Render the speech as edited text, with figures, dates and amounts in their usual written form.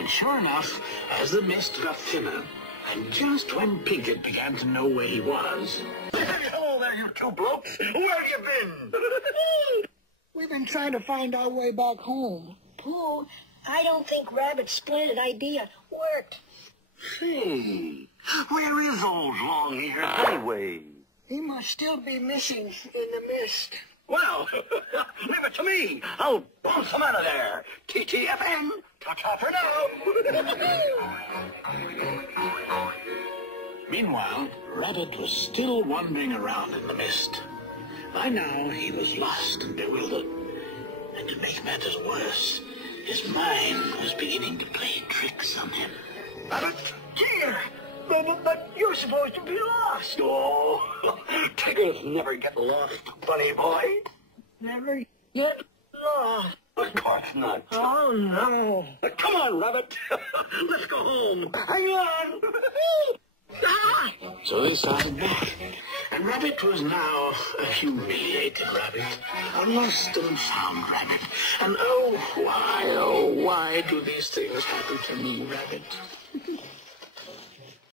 And sure enough, as the mist got thinner, and just when Piglet began to know where he was... Hello there, you two blokes. Where have you been? We've been trying to find our way back home. Pooh, I don't think Rabbit's splendid idea worked. Say, where is old long-eared anyway? He must still be missing in the mist. Well, leave it to me. I'll bounce him out of there. TTFN. Ta-ta for now. Meanwhile, Rabbit was still wandering around in the mist. By now, he was lost and bewildered. And to make matters worse, his mind was beginning to play tricks on him. Rabbit, here! But you're supposed to be lost. Oh, Tiggers never get lost, bunny boy. Never get lost. Of course not. Oh, no. Come on, Rabbit. Let's go home. Hang on. So they started back. And Rabbit was now a humiliated rabbit, a lost and found rabbit. And oh, why do these things happen to me, Rabbit?